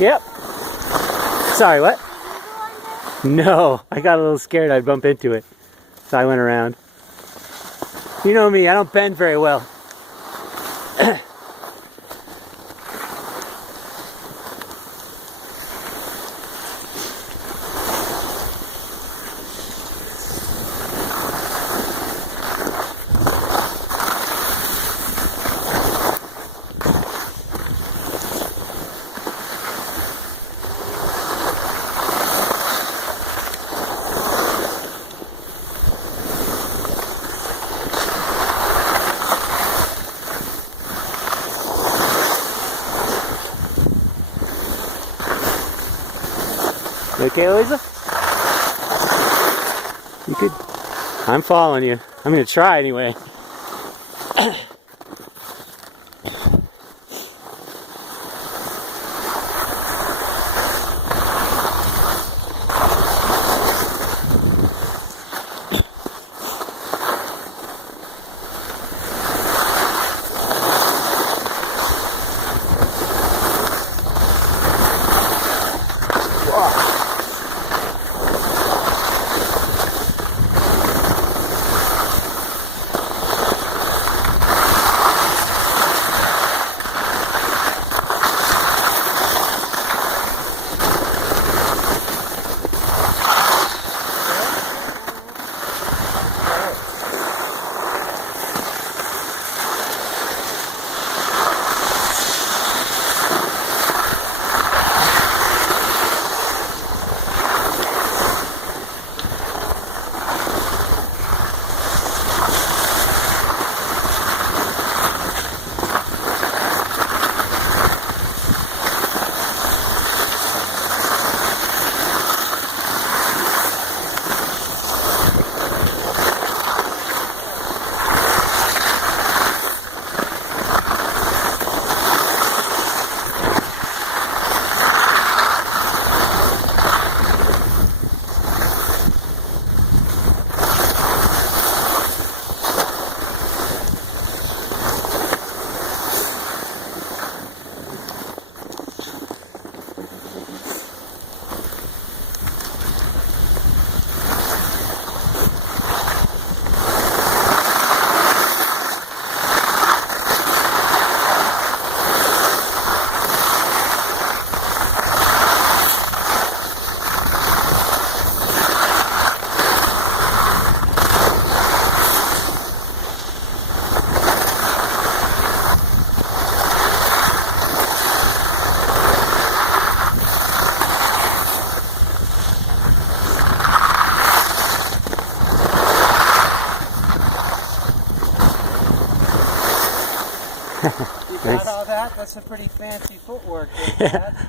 Yep. Sorry, what? No, I got a little scared I'd bump into it. So I went around. You know me, I don't bend very well. You okay, Eliza? You could. I'm following you. I'm gonna try anyway. You got all that? That's some pretty fancy footwork there, Dad.